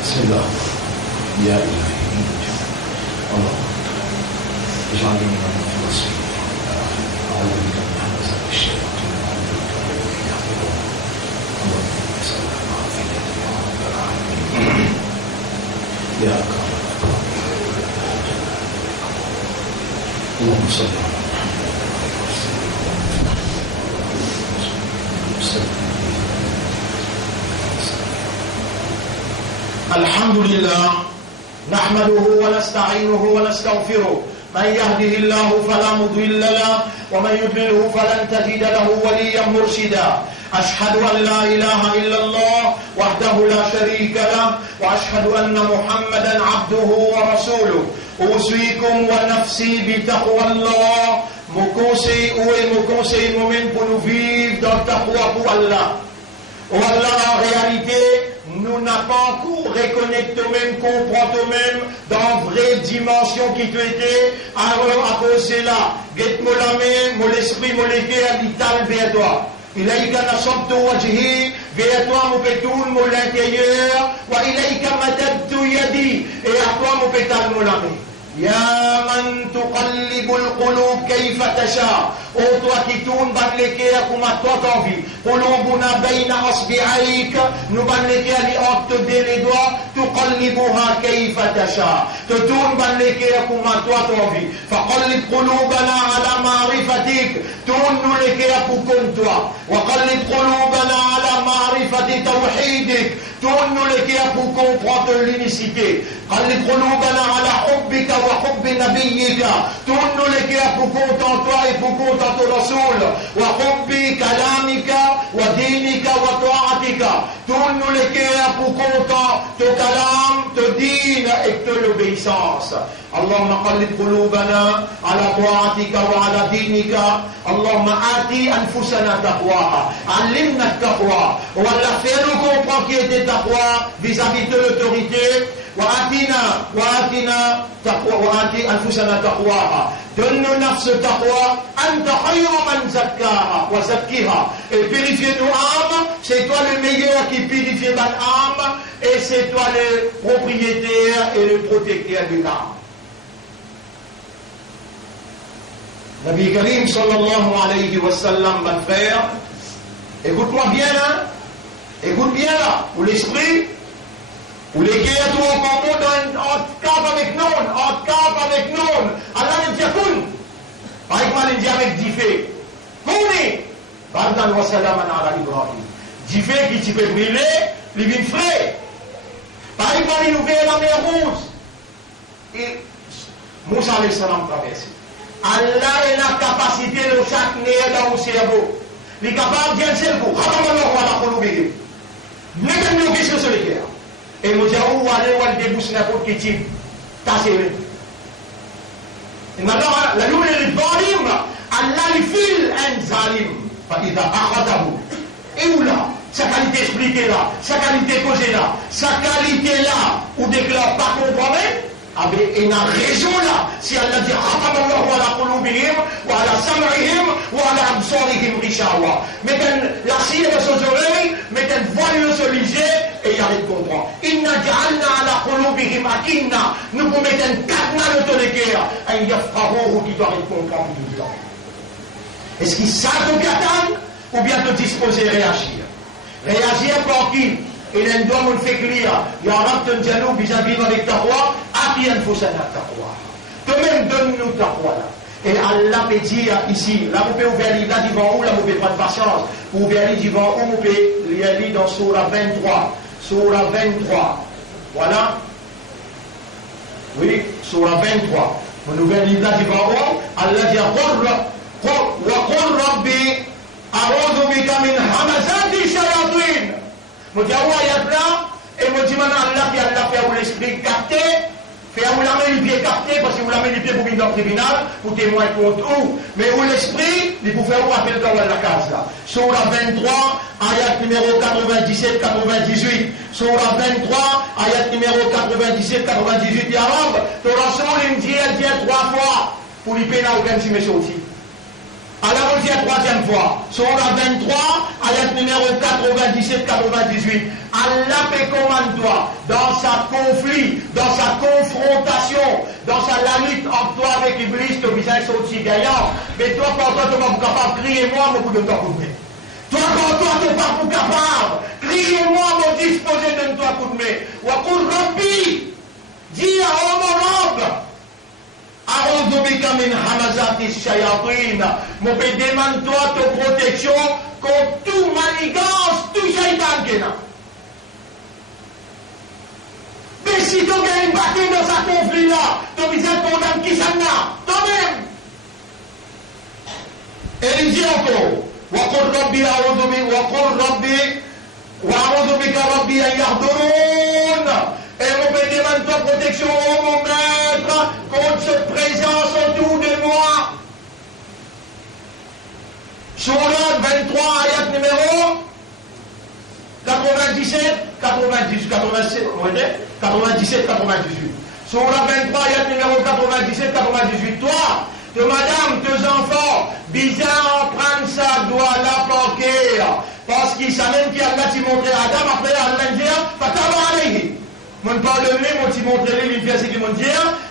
Bismillah. Ya ilahi Allah, اجعلني من المخلصين. أعوذ بك من همزات الشياطين وأعوذ بك من أن يحضرون. اللهم صل على محمد يا رب العالمين يا أكرم الأكرمين. اللهم صل على محمد وسلم. الحمد لله نحمده ونستعينه ونستغفره. من يهده الله فلا مضل له ومن يضلله فلن تجد له وليا مرشدا. أشهد أن لا إله إلا الله وحده لا شريك له وأشهد أن محمدا عبده ورسوله. أوصيكم ونفسي بتقوى الله. Mon conseil et mon conseil moi-même pour nous vivre dans le taqwa pour Allah. Oh Allah, en réalité, nous n'avons pas encore reconnaître toi-même, comprendre toi-même dans la vraie dimension qui tu étais. Alors, à cause de cela, guette-moi la main, mon esprit, mon cœur, vital vers toi. إليك نصبت وجهي, vers toi mon pétoul, mon l'intérieur, وإليك مددت يدي, et à toi pétale molamé. Ya man tuqallibul qulub kayfa tasha. Oh toi qui tourne ban les cœurs comme toi t'envie. Qulubuna bayna asbi'aik. Nous ban les cœurs li entre les doigts. Tuqallibuha kayfa tasha. Tu tournes ban les cœurs comme toi t'envie. Faqallib qulubana ala ma'rifatik. Tourne nous les cœurs pour comme toi. Wa qallib qulubana ala ma'rifati tawhidik. Tourne nous les cœurs pour comprendre l'unicité. Qallib qulubana ala hubbika wa hubbi nabiyyika. Tourne nous les cœurs pour contenter toi et pour contenter Rasoul. Wa hubbi kalamika wa dinika wa ta'atika. Tourne nous les cœurs pour contenter ton kalam, ton din et ton obéissance. Allahumma qallib qulubana ala ta'atika wa ala dinika. Allahumma ati anfusana taqwaha. Allimna taqwa. Wa Allah fais-nous comprendre qui était taqwa vis-à-vis de l'autorité. وآتنا تقوى وآتي أنفسنا تقواها. Donne-nous nafs taqwa. Anta khayru man zakkaha wa zakkiha. Et purifier nos âmes, c'est toi le meilleur qui purifie notre âme, et c'est toi le propriétaire et le protecteur de l'âme. Nabi Karim sallallahu alayhi wa sallam, mon frère, écoute-moi bien là, écoute bien là, pour l'esprit. Ou les guerres tout en combat en cap avec non, en cap avec non. Allah ne dit qu'un. Par exemple, il dit avec Difé. Kouni. Bardan wa salaman ala Ibrahim. Difé qui tu peux brûler, il vient frais. Par exemple, il ouvre la mer rouge. Et Moussa alayhi salam traverse. Allah a la capacité de chaque nerf dans le cerveau. Il est capable de dire c'est le coup. Ramadan wa la kholoubé. Mettez-nous question sur les guerres. Et nous disons, où aller, où aller débousser n'importe qui type. Tassez-le. Et maintenant, la nouvelle est zalim. Allah lui file un zalim. Il a akhadahu. Et où là? Sa qualité expliquée là, sa qualité causée là, sa qualité là, où déclare pas comprendre, et il a raison là. Si Allah dit, Khatamallahu ala qulubihim, wa ala sam'ihim, wa ala absarihim rishawa. Mettez la cire de ses oreilles, mettez une voile sur les yeux, et il arrête de comprendre. Inna ja'alna ala qulubihim akinna. Nous vous mettons un cadenas de ton équerre, et il y a frérot qui doit comprendre tout le temps. Est-ce qu'il savent au gatan, ou bien te disposer à réagir? Réagir par qui? Et l'un doit me faire clair. Il y a un peu de dialogue vis-à-vis avec ta roi. Ati anfusana taqwa. Toi-même, donne-nous ta roi là. Et Allah peut dire ici, là vous pouvez ouvrir le livre là devant où, là vous pouvez prendre patience. Vous ouvrir le livre devant où, vous pouvez lire dans Surah 23. Surah 23. Voilà. Oui, Surah 23. Vous ouvrez le livre là devant où, Allah dit, wa qul rabbi a'udhu bika min hamazati shayatin. Je dis, ayat là, et je dis maintenant, Allah qui a fait vous l'esprit capté, fait vous la main les pieds capté, parce que vous la main les pieds pour venir dans le tribunal, pour témoigner contre vous. Mais vous l'esprit, il faut faire vous appel dans la case là. Surah 23, ayat numéro 97-98. Surah 23, ayat numéro 97-98 arabe. Ton rasoul, il me dit, elle vient 3 fois, pour lui payer aucun si monsieur aussi. Alors on dit la troisième fois, Surah 23, ayat numéro 97-98. Allah peut commande toi dans sa conflit, dans sa confrontation, dans sa lutte entre toi avec Iblis, ton visage sont aussi gagnant. Mais toi, quand toi, tu n'es pas capable, criez-moi, mon coup de temps coup de main. Toi, quand toi, tu n'es pas capable, criez-moi, mon disposé de toi coup de main. Wa qul rabbi, dis à mon robe. A'udhu bika min hamazati shayatin. Mon père demande toi ta protection contre toute manigance, tout shaitan qui est là. Mais si tu as une bataille dans sa conflit là, tu visais condamner qui ça n'a, toi-même. Et il dit encore, wa qul rabbi a'udhu bika wa qul rabbi wa a'udhu bika rabbi an yahdurun. Et mon père demande ta protection, oh mon maître, contre cette présence autour de moi. Surah 23, ayat numéro 97, 98. Surah 23, ayat numéro 97, 98. Toi, de madame, tes enfants, bizarre en prendre ça, doit la planquer. Parce qu'il savait qu'il a montré à Adam, après Allah dit, Fataba alayhi. Mon pardonner, mon t'y montrer les pièces qui m'ont dit,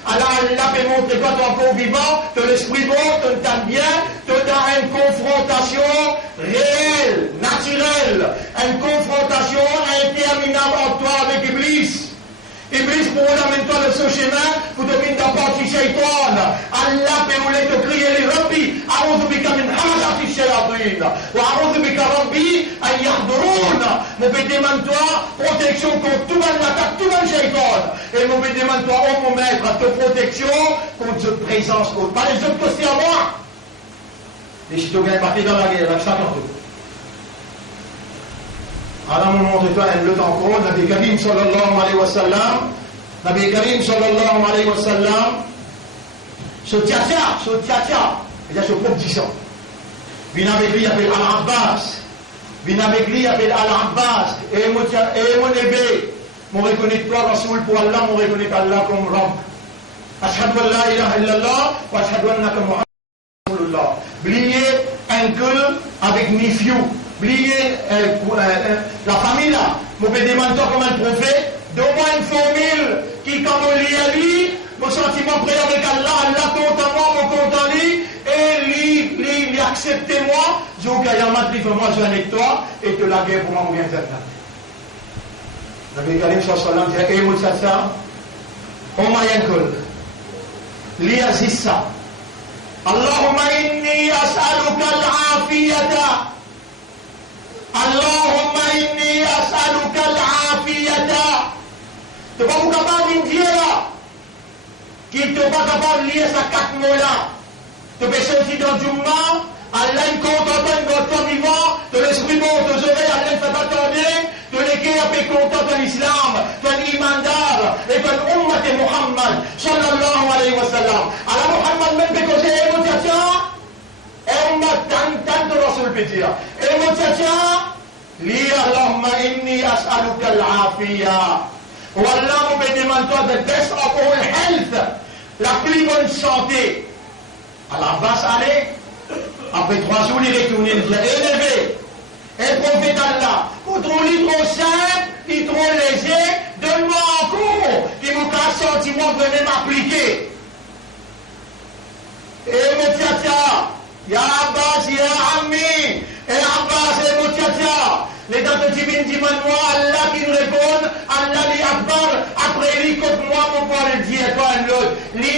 alors Allah peut montrer quoi ton corps vivant, ton esprit bon, ton temps bien, ton une confrontation réelle, naturelle, une confrontation interminable entre toi avec Iblis. Iblis pour amener toi de ce chemin, pour te venir d'apporter shaitan. Allah peut voler te crier les Rabbi, a'udhu bika min hamazati shayatin, wa a'udhu bika Rabbi an yahdurun. Mon peut demander toi protection contre tout le monde l'attaque, tout le monde shaitan. Et mon peut demander toi, oh mon maître, te protection contre cette présence haute. Pas les autres côtés à moi. Les citoyens partis dans la guerre, avec ça tantôt. Alors, on montre-toi le temps court, Nabi Karim sallallahu alayhi wa sallam, Nabi Karim sallallahu alayhi wa sallam, ce tcha-tcha, il y a ce proposition. Vin avec lui, il appelle Al-Abbas. Vin avec lui, il appelle Al-Abbas. Et mon ébé, mon reconnaît toi, Rasoul, pour Allah, mon reconnaît Allah comme Rabb. Ashhadu an la ilaha illallah, wa ashhadu annaka Muhammad Rasulullah. Bliez un cul avec Nifiou. Oubliez la famille là, vous pouvez demander comme un prophète, donne-moi une formule qui, comme on lit à lui, mon sentiment prêt avec Allah, Allah compte à moi, mon compte en lui, et lui acceptez-moi, je vous gagne un matri, moi je avec toi, et que la guerre pour moi, on vient faire ça. Nabi Karim sallallahu alayhi wa sallam dit, et vous savez ça, on m'a rien que, li azissa, Allahumma inni as'aluka al-afiyata, Allahumma inni as'aluka al-afiyata. Tu vas vous capable de dire là, qui ne pas capable de lire ces 4 mots-là. Tu peux sortir dans Jumma, Allah ne contente votre vivant, de l'esprit bon, de oreilles, Allah ne fait pas attendre, de l'équipe est content de l'islam, de l'imandar, et de l'ummat de Muhammad, sallallahu alayhi wa sallam. Alors Muhammad même peut causer émotion. tant de Rasul peut dire. Et mon tchatcha, li Allahumma inni as'aluka al-afiya. Wallah, mon béni demande-toi the best of all health, la plus bonne santé. À la base, allez, après 3 jours, il est retourné, il est élevé. Et prophète Allah, pour ton lit trop simple, il trop léger, donne-moi encore, qui vous casse sentiment de venir m'appliquer. Et mon tchatcha, Ya Abbas, Ya Ammi, et Abbas et mon tchatcha, les dates divines disent moi, Allah qui nous répond, Allah li Akbar, après lui, comme moi, mon père le dit, et toi, un autre, li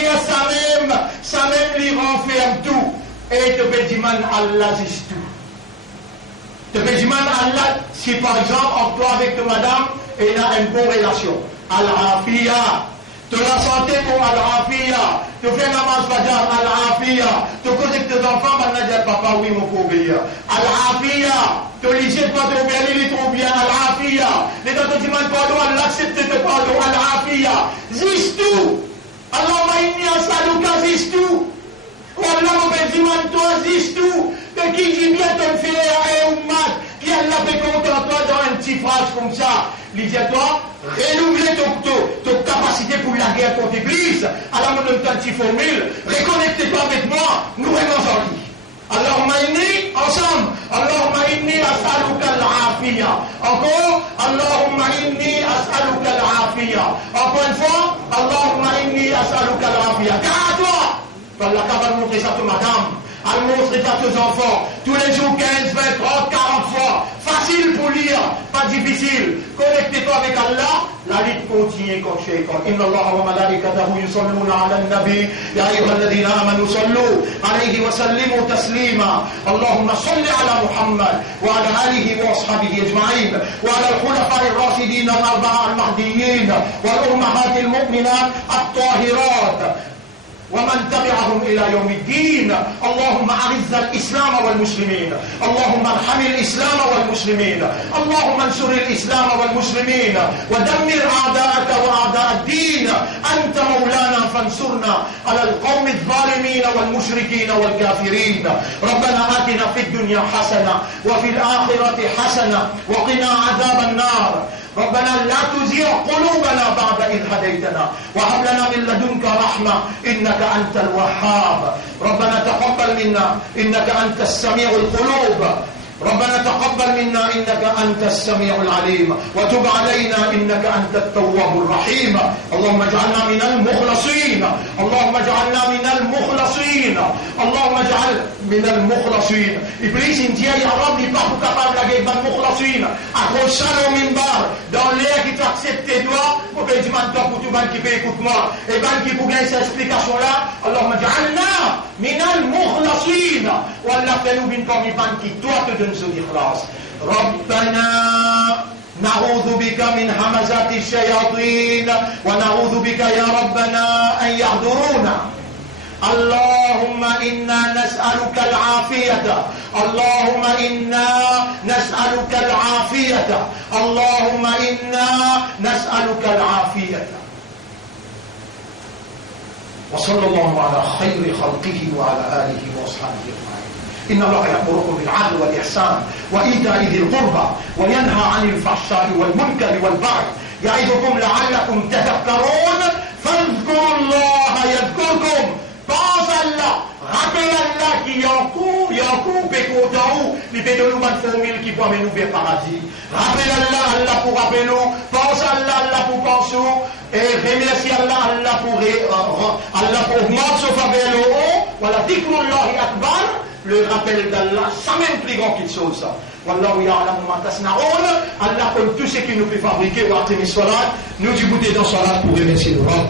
ça même lui renferme tout. Et te peux dire, Allah juste tout. Te peux dire, Allah, si par exemple, en toi avec ta madame, il y a une bonne relation. Al-Afiya. De la santé pour Al-Afiya. Tu fais namaz Fajr, Al-Afiya. Tu causes tes enfants, maintenant dis papa, oui, mon faut obéir. Al-Afiya. Tu lisais pas de obéir, il est trop bien. Al-Afiya. Les gens te disent, pardon, Allah accepte tes pardon. Al-Afiya. Zistou. Allahumma inni as'aluka zistou. Allah me dit, toi, zistou. De qui dit bien ton frère et ummat. Qui Allah fait compte en toi dans une petite phrase comme ça. Il dit à toi, renouveler ton capacité pour la guerre contre l'Église. Alors, on donne une petite formule. Reconnectez-toi avec moi. Nous allons en vie. Allahumma inni, ensemble. Allahumma inni as'aluka al-afiya. Encore, Allahumma inni as'aluka al-afiya. Encore une fois, Allahumma inni as'aluka al-afiya. Car à toi, Allah va montrer ça à madame. Elle montre à tes enfants, tous les jours 15, 20, 30, 40 fois. Facile pour lire, pas difficile. Connectez-toi avec Allah, la lutte continue comme shaytan. Inna Allah wa malaikatahu yusalluna ala nabi ya ayyuhalladhina amanu sallu alayhi wa sallimu taslima. Allahumma salli ala Muhammad wa ala alihi wa ashabihi ajma'in wa ala al-khulafa'i ar-rashidin al-arba'a al-mahdiyyin wal ummahat al-mu'minat at-tahirat ومن تبعهم إلى يوم الدين. اللهم أعز الإسلام والمسلمين. اللهم ارحم الإسلام والمسلمين. اللهم انصر الإسلام والمسلمين ودمر أعداءك وأعداء الدين. أنت مولانا فانصرنا على القوم الظالمين والمشركين والكافرين. ربنا آتنا في الدنيا حسنة وفي الآخرة حسنة وقنا عذاب النار. ربنا لا تزغ قلوبنا بعد إذ هديتنا وهب لنا من لدنك رحمة إنك أنت الوهاب. ربنا تقبل منا إنك أنت السميع القلوب. ربنا تقبل منا إنك أنت السميع العليم وتب علينا إنك أنت التواب الرحيم. اللهم اجعلنا من المخلصين، اللهم اجعلنا من المخلصين، اللهم اجعل من المخلصين. Iblis il dit ya Rabbi, pas pour capable la guerre ban mukhlasin, accrochant au minbar dans l'air qui t'accepte toi pour que tu m'entends pour tout ban qui peut écoute-moi et ban qui pour gagner cette explication là. Allahumma ij'alna min al-mukhlasin wa Allah fais-nous bin parmi ban qui toi te donne ce ikhlas. Rabbana نعوذ بك من همزات الشياطين ونعوذ بك يا ربنا أن يحضرونا. اللهم إنا نسألك العافية، اللهم إنا نسألك العافية، اللهم إنا نسألك العافية. وصلى الله على خير خلقه وعلى آله وأصحابه أجمعين. إن الله يأمركم بالعدل والإحسان وإيتاء ذي القربى وينهى عن الفحشاء والمنكر والبغي يعظكم لعلكم تذكرون. فاذكروا الله يذكركم. Pense Allah, rappelle Allah qui est en cours, pécotant, il peut donner une formule qui peut amener nous vers le paradis. Rappelle Allah, Allah pour rappeler nous. Pense Allah, Allah pour penser. Et remercie Allah, Allah pour augmenter son faveur au haut. Voilà, dhikrullahi akbar, le rappel d'Allah, ça même plus grand qu'il chose. Wallahu ya'lamu ma tasna'un. Allah connaît tout ce qui nous fait fabriquer ou atteindre salat. Nous du goûter dans salat pour remercier le Rab.